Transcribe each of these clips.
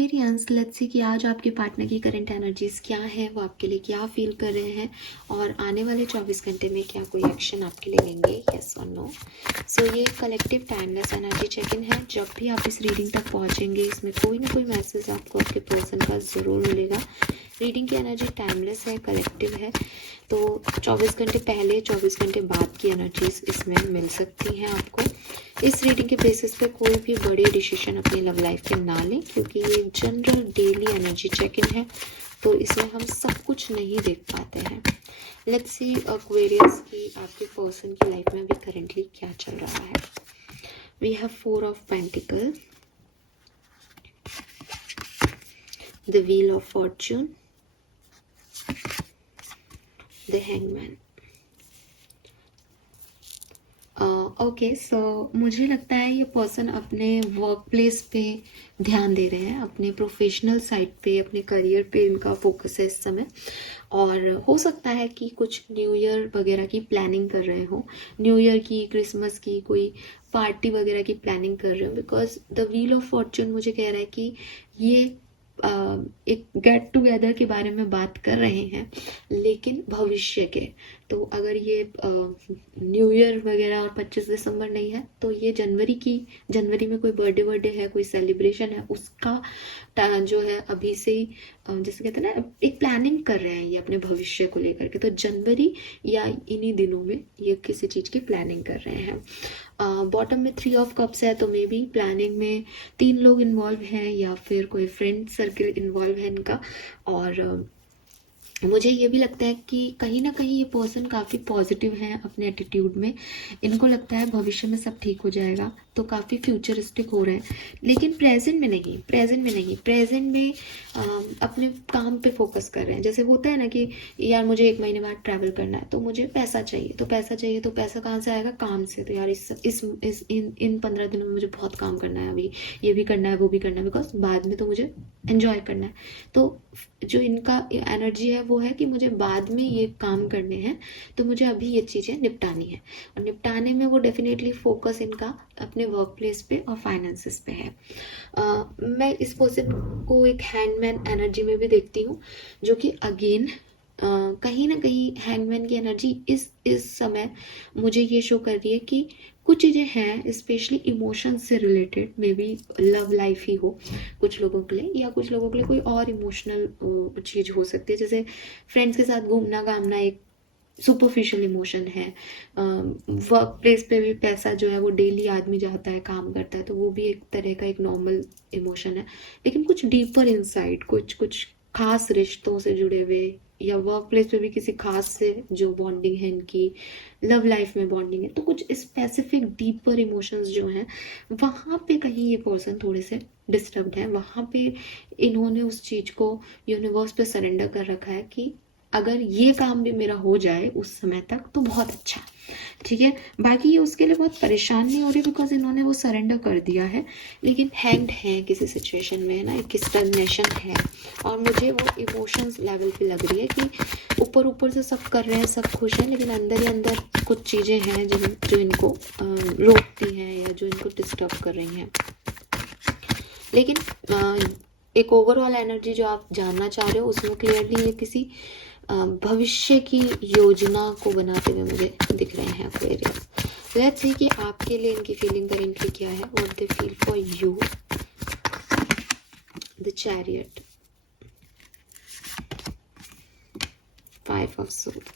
Aquarians, let's see कि आज आपके पार्टनर की करंट एनर्जीज क्या है, वो आपके लिए क्या फील कर रहे हैं और आने वाले 24 घंटे में क्या कोई एक्शन आपके लिए लेंगे, यस और नो। सो ये collective timeless energy check in है। जब भी आप इस रीडिंग तक पहुंचेंगे इसमें कोई ना कोई मैसेज आपको आपके पर्सन का ज़रूर मिलेगा। रीडिंग की एनर्जी टाइमलेस है, कलेक्टिव है, तो 24 घंटे पहले 24 घंटे बाद की एनर्जीज इसमें मिल सकती हैं आपको। इस रीडिंग के बेसिस पे कोई भी बड़े डिसीजन अपनी लव लाइफ के ना लें, क्योंकि ये general daily energy check in है, तो इसमें हम सब कुछ नहीं देख पाते हैं। लेट्स सी एक्वेरियस की आपके पर्सन की लाइफ में अभी करेंटली क्या चल रहा है। We have 4 of pentacles, the wheel of fortune, the hangman. Okay, so मुझे लगता है ये पर्सन अपने वर्क प्लेस पे ध्यान दे रहे हैं, अपने प्रोफेशनल साइड पे, अपने करियर पे इनका फोकस है इस समय। और हो सकता है कि कुछ न्यू ईयर वगैरह की प्लानिंग कर रहे हो, न्यू ईयर की, क्रिसमस की, कोई पार्टी वगैरह की प्लानिंग कर रहे हो, because the wheel of Fortune मुझे कह रहा है कि ये एक गेट टुगेदर के बारे में बात कर रहे हैं, लेकिन भविष्य के। तो अगर ये न्यू ईयर वगैरह और 25 दिसंबर नहीं है, तो ये जनवरी में कोई बर्थडे है, कोई सेलिब्रेशन है, उसका जो है अभी से ही जैसे कहते हैं ना, एक प्लानिंग कर रहे हैं ये अपने भविष्य को लेकर के। तो जनवरी या इन्हीं दिनों में ये किसी चीज़ की प्लानिंग कर रहे हैं। बॉटम में 3 ऑफ कप्स है, तो मे बी प्लानिंग में 3 लोग इन्वॉल्व हैं या फिर कोई फ्रेंड सर्कल इन्वॉल्व है इनका। और मुझे ये भी लगता है कि कहीं ना कहीं ये पर्सन काफ़ी पॉजिटिव है अपने एटीट्यूड में। इनको लगता है भविष्य में सब ठीक हो जाएगा, तो काफ़ी फ्यूचरिस्टिक हो रहे हैं, लेकिन प्रेजेंट में नहीं, अपने काम पे फोकस कर रहे हैं। जैसे होता है ना कि यार मुझे 1 महीने बाद ट्रैवल करना है, तो मुझे पैसा चाहिए, तो पैसा कहाँ से आएगा? काम से। तो यार इन 15 दिनों में मुझे बहुत काम करना है, अभी ये भी करना है, वो भी करना है, बिकॉज बाद में तो मुझे एंजॉय करना है। तो जो इनका एनर्जी है वो है कि मुझे बाद में ये काम करने हैं, तो मुझे अभी ये चीज़ें निपटानी है। और निपटाने में वो डेफिनेटली फोकस इनका अपने वर्क प्लेस पे और फाइनेंसेस पे है। मैं इस पर्सन को एक हैंडमैन एनर्जी में भी देखती हूँ, जो कि अगेन कहीं ना कहीं हैंगमैन की एनर्जी इस समय मुझे ये शो कर रही है कि कुछ चीज़ें हैं स्पेशली इमोशंस से related, may be love life ही हो कुछ लोगों के लिए, या कुछ लोगों के लिए कोई और इमोशनल चीज़ हो सकती है। जैसे फ्रेंड्स के साथ घूमना घामना एक सुपरफिशियल इमोशन है। वर्क प्लेस पे भी पैसा जो है वो डेली आदमी जाता है, काम करता है, तो वो भी एक तरह का एक नॉर्मल इमोशन है। लेकिन कुछ डीपर इनसाइड, कुछ खास रिश्तों से जुड़े हुए, या वर्क प्लेस पे भी किसी खास से जो बॉन्डिंग है इनकी, लव लाइफ में बॉन्डिंग है, तो कुछ स्पेसिफिक डीपर इमोशंस जो हैं वहाँ पे कहीं ये पर्सन थोड़े से डिस्टर्ब्ड है। वहाँ पे इन्होंने उस चीज़ को यूनिवर्स पे सरेंडर कर रखा है कि अगर ये काम भी मेरा हो जाए उस समय तक तो बहुत अच्छा, ठीक है। बाकी ये उसके लिए बहुत परेशान नहीं हो रही, बिकॉज इन्होंने वो सरेंडर कर दिया है। लेकिन हैंग्ड है किसी सिचुएशन में, है ना, एक स्टैग्नेशन है। और मुझे वो इमोशंस लेवल पे लग रही है कि ऊपर से सब कर रहे हैं, सब खुश हैं, लेकिन अंदर ही अंदर कुछ चीज़ें हैं जो इनको रोकती हैं या जो इनको डिस्टर्ब कर रही हैं। लेकिन एक ओवरऑल एनर्जी जो आप जानना चाह रहे हो उसमें क्लियरली ये किसी भविष्य की योजना को बनाते हुए मुझे दिख रहे हैं एक्वेरियस। लेट्स सी कि आपके लिए इनकी फीलिंग करेंटली क्या है, what they feel for you. The chariot, 5 of sword,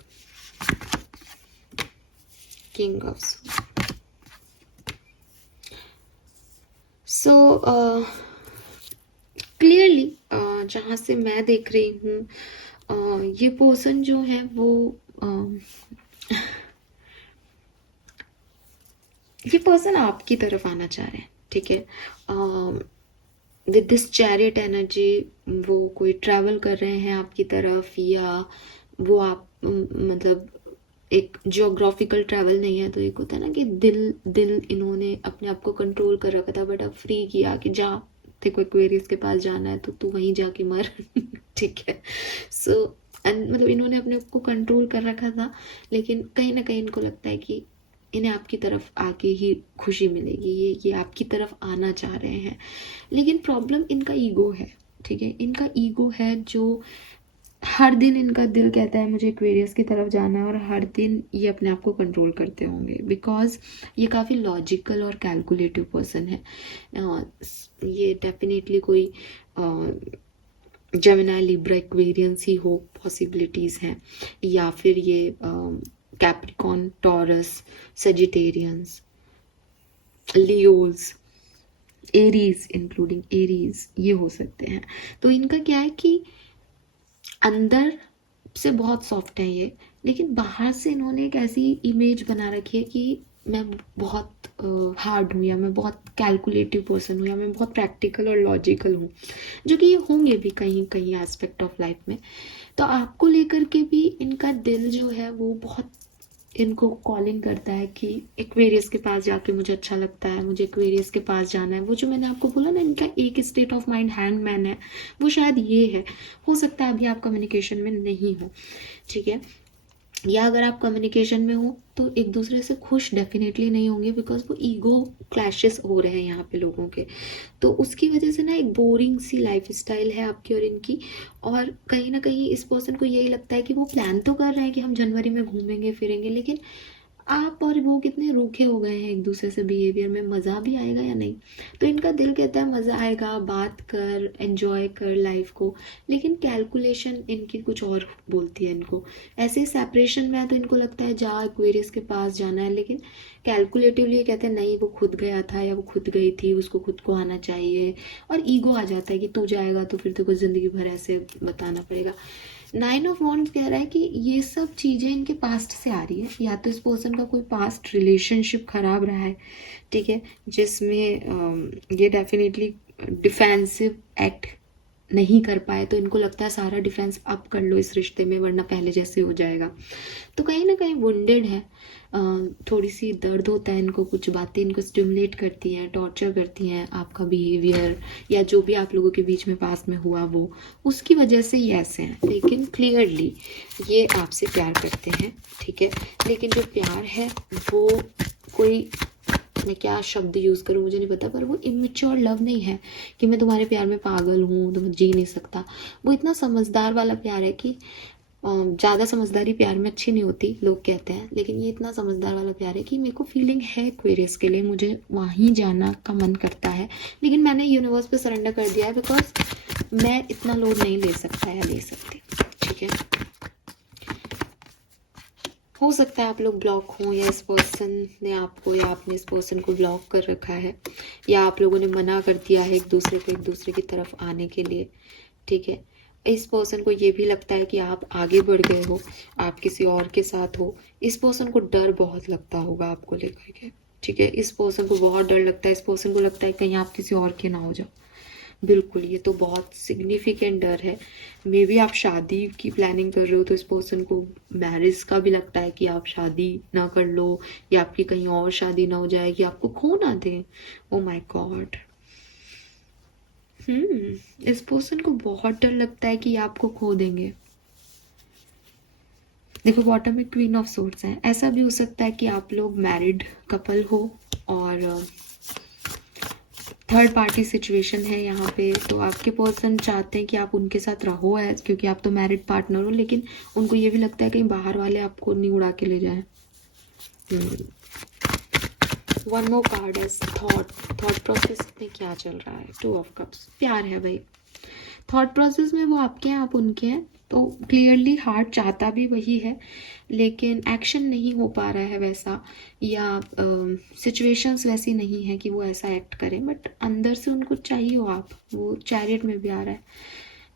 king of sword. So clearly जहाँ से मैं देख रही हूँ, ये पर्सन जो है वो ये पर्सन आपकी तरफ आना चाह रहे हैं, ठीक है। विद दिस चैरियट एनर्जी वो कोई ट्रैवल कर रहे हैं आपकी तरफ, या वो आप मतलब एक जियोग्राफिकल ट्रैवल नहीं है, तो एक होता है ना कि दिल इन्होंने अपने आप को कंट्रोल कर रखा था, बट अब फ्री किया कि जा, तेरे को एक्वेरियस के पास जाना है तो तू वहीं जाके मर ठीक है। मतलब इन्होंने अपने आप को कंट्रोल कर रखा था, लेकिन कहीं ना कहीं इनको लगता है कि इन्हें आपकी तरफ आके ही खुशी मिलेगी, ये आपकी तरफ आना चाह रहे हैं। लेकिन प्रॉब्लम इनका ईगो है, ठीक है, इनका ईगो है जो हर दिन इनका दिल कहता है मुझे एक्वेरियस की तरफ जाना है, और हर दिन ये अपने आप को कंट्रोल करते होंगे बिकॉज ये काफ़ी लॉजिकल और कैलकुलेटिव पर्सन है। ये डेफिनेटली कोई जेमिनी लिब्रा एक्वेरियंस ही हो, पॉसिबिलिटीज़ हैं, या फिर ये Capricorn Taurus Sagittarians Leos Aries including Aries ये हो सकते हैं। तो इनका क्या है कि अंदर से बहुत सॉफ्ट है ये, लेकिन बाहर से इन्होंने एक ऐसी इमेज बना रखी है कि मैं बहुत हार्ड हूँ, या मैं बहुत कैलकुलेटिव पर्सन हूँ, या मैं बहुत प्रैक्टिकल और लॉजिकल हूँ, जो कि ये होंगे भी कहीं कहीं एस्पेक्ट ऑफ लाइफ में। तो आपको लेकर के भी इनका दिल जो है वो बहुत इनको कॉलिंग करता है कि एक्वेरियस के पास जाके मुझे अच्छा लगता है, मुझे एक्वेरियस के पास जाना है। वो जो मैंने आपको बोला ना, इनका एक स्टेट ऑफ माइंड हैंगमैन है, वो शायद ये है। हो सकता है अभी आप कम्युनिकेशन में नहीं हो, ठीक है, या अगर आप कम्युनिकेशन में हो तो एक दूसरे से खुश डेफिनेटली नहीं होंगे बिकॉज वो ईगो क्लैशेस हो रहे हैं यहाँ पे लोगों के। तो उसकी वजह से ना एक बोरिंग सी लाइफ स्टाइल है आपकी और इनकी, और कहीं ना कहीं इस पर्सन को यही लगता है कि वो प्लान तो कर रहे हैं कि हम जनवरी में घूमेंगे फिरेंगे, लेकिन आप और वो कितने रूखे हो गए हैं एक दूसरे से बिहेवियर में, मज़ा भी आएगा या नहीं। तो इनका दिल कहता है मज़ा आएगा, बात कर, एंजॉय कर लाइफ को, लेकिन कैलकुलेशन इनकी कुछ और बोलती है इनको। ऐसे सेपरेशन में है तो इनको लगता है जा एक्वेरियस के पास जाना है, लेकिन कैलकुलेटिवली कहते हैं नहीं वो खुद गया था या वो खुद गई थी, उसको खुद को आना चाहिए, और ईगो आ जाता है कि तू जाएगा तो फिर तेरे को ज़िंदगी भर ऐसे बताना पड़ेगा। 9 ऑफ वॉन्ड्स कह रहा है कि ये सब चीज़ें इनके पास्ट से आ रही है, या तो इस पर्सन का कोई पास्ट रिलेशनशिप खराब रहा है, ठीक है, जिसमें ये डेफिनेटली डिफेंसिव एक्ट नहीं कर पाए, तो इनको लगता है सारा डिफेंस अप कर लो इस रिश्ते में वरना पहले जैसे हो जाएगा। तो कहीं ना कहीं वुंडेड है, थोड़ी सी दर्द होता है इनको, कुछ बातें इनको स्टिमुलेट करती हैं, टॉर्चर करती हैं, आपका बिहेवियर या जो भी आप लोगों के बीच में पास में हुआ वो, उसकी वजह से ये ऐसे हैं। लेकिन क्लियरली ये आपसे प्यार करते हैं, ठीक है, लेकिन जो प्यार है वो कोई, मैं क्या शब्द यूज़ करूँ मुझे नहीं पता, पर वो इमेच्योर लव नहीं है कि मैं तुम्हारे प्यार में पागल हूँ तो मैं जी नहीं सकता। वो इतना समझदार वाला प्यार है कि ज़्यादा समझदारी प्यार में अच्छी नहीं होती लोग कहते हैं, लेकिन ये इतना समझदार वाला प्यार है कि मेरे को फीलिंग है एक्वेरियस के लिए, मुझे वहीं जाना का मन करता है, लेकिन मैंने यूनिवर्स पे सरेंडर कर दिया है बिकॉज मैं इतना लोड नहीं ले सकता या ले सकती, ठीक है। हो सकता है आप लोग ब्लॉक हों, या इस पर्सन ने आपको या आपने इस पर्सन को ब्लॉक कर रखा है, या आप लोगों ने मना कर दिया है एक दूसरे की तरफ आने के लिए, ठीक है। इस पर्सन को ये भी लगता है कि आप आगे बढ़ गए हो, आप किसी और के साथ हो। इस पर्सन को डर बहुत लगता होगा आपको लेकर के, ठीक है, इस पर्सन को बहुत डर लगता है, इस पर्सन को लगता है कहीं आप किसी और के ना हो जाओ। बिल्कुल, ये तो बहुत सिग्निफिकेंट डर है। मे बी आप शादी की प्लानिंग कर रहे हो तो इस पर्सन को मैरिज का भी लगता है कि आप शादी ना कर लो, या आपकी कहीं और शादी ना हो जाए, कि आपको खो ना दें। ओ माय गॉड, इस पर्सन को बहुत डर लगता है कि आपको खो देंगे। देखो बॉटम में क्वीन ऑफ सोर्ड्स है। ऐसा भी हो सकता है कि आप लोग मैरिड कपल हो और थर्ड पार्टी सिचुएशन है यहाँ पे, तो आपके पर्सन चाहते हैं कि आप उनके साथ रहो एज, क्योंकि आप तो मैरिड पार्टनर हो, लेकिन उनको ये भी लगता है कहीं बाहर वाले आपको नहीं उड़ा के ले जाए। One more card as thought process में क्या चल रहा है। 2 ऑफ कप्स, प्यार है भाई, थॉट प्रोसेस में वो आपके हैं आप उनके हैं, तो क्लियरली हार्ट चाहता भी वही है, लेकिन एक्शन नहीं हो पा रहा है वैसा, या सिचुएशंस वैसी नहीं है कि वो ऐसा एक्ट करें, बट अंदर से उनको चाहिए हो आप। वो चैरियट में भी आ रहा है,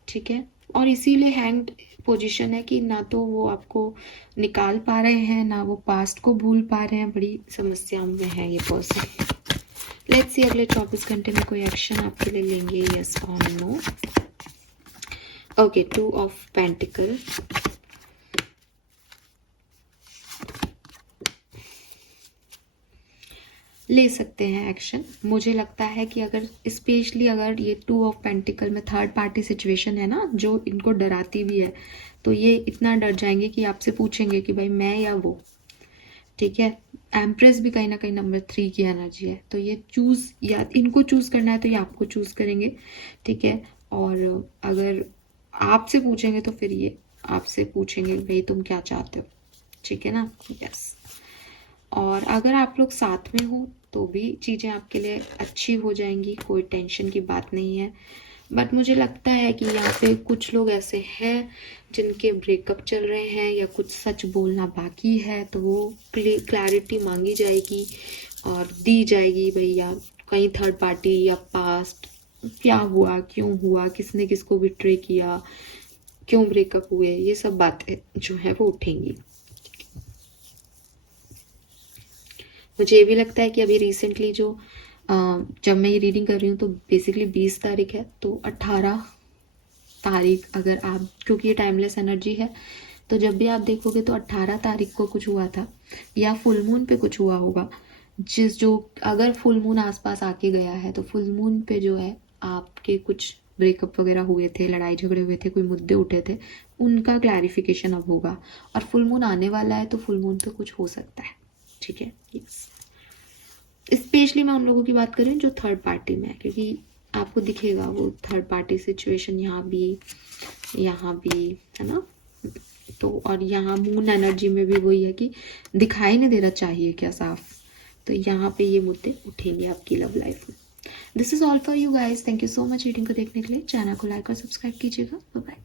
ठीक है, और इसीलिए हैंग्ड पोजीशन है कि ना तो वो आपको निकाल पा रहे हैं, ना वो पास्ट को भूल पा रहे हैं। बड़ी समस्याओं में है ये पर्सन। लेट्स सी अगले 24 घंटे में कोई एक्शन आपके लिए लेंगे, यस और नो। ओके, 2 ऑफ पेंटिकल, ले सकते हैं एक्शन। मुझे लगता है कि अगर स्पेशली अगर ये 2 ऑफ पेंटिकल में थर्ड पार्टी सिचुएशन है ना, जो इनको डराती भी है, तो ये इतना डर जाएंगे कि आपसे पूछेंगे कि भाई मैं या वो, ठीक है। एम्प्रेस भी कहीं ना कहीं नंबर 3 की एनर्जी है, तो ये चूज, या इनको चूज करना है तो ये आपको चूज करेंगे, ठीक है। और अगर आपसे पूछेंगे तो फिर ये आपसे पूछेंगे भाई तुम क्या चाहते हो, ठीक है ना। यस। और अगर आप लोग साथ में हो तो भी चीज़ें आपके लिए अच्छी हो जाएंगी, कोई टेंशन की बात नहीं है। बट मुझे लगता है कि यहाँ पे कुछ लोग ऐसे हैं जिनके ब्रेकअप चल रहे हैं या कुछ सच बोलना बाकी है, तो वो क्लैरिटी मांगी जाएगी और दी जाएगी भैया। कहीं थर्ड पार्टी या पास्ट क्या हुआ, क्यों हुआ, किसने किसको बिट्रे किया, क्यों ब्रेकअप हुए, ये सब बातें जो है वो उठेंगी। मुझे ये भी लगता है कि अभी रिसेंटली जो जब मैं ये रीडिंग कर रही हूँ तो बेसिकली 20 तारीख है, तो 18 तारीख अगर आप, क्योंकि ये टाइमलेस एनर्जी है, तो जब भी आप देखोगे तो 18 तारीख को कुछ हुआ था या फुल मून पे कुछ हुआ होगा। जो अगर फुल मून आसपास आके गया है तो फुल मून पे जो है आपके कुछ ब्रेकअप वगैरह हुए थे, लड़ाई झगड़े हुए थे, कोई मुद्दे उठे थे, उनका क्लैरिफिकेशन अब होगा। और फुल मून आने वाला है तो फुल मून पे कुछ हो सकता है, ठीक है। यस। स्पेशली मैं उन लोगों की बात कर रही हूँ जो थर्ड पार्टी में है, क्योंकि आपको दिखेगा वो थर्ड पार्टी सिचुएशन यहाँ भी है ना। तो और यहाँ मून एनर्जी में भी वही है कि दिखाई नहीं दे रहा चाहिए क्या साफ, तो यहाँ पे ये मुद्दे उठेंगे आपकी लव लाइफ में। This is all for you guys, thank you so much reading को देखने के लिए। चैनल को लाइक और सब्सक्राइब कीजिएगा। Bye bye.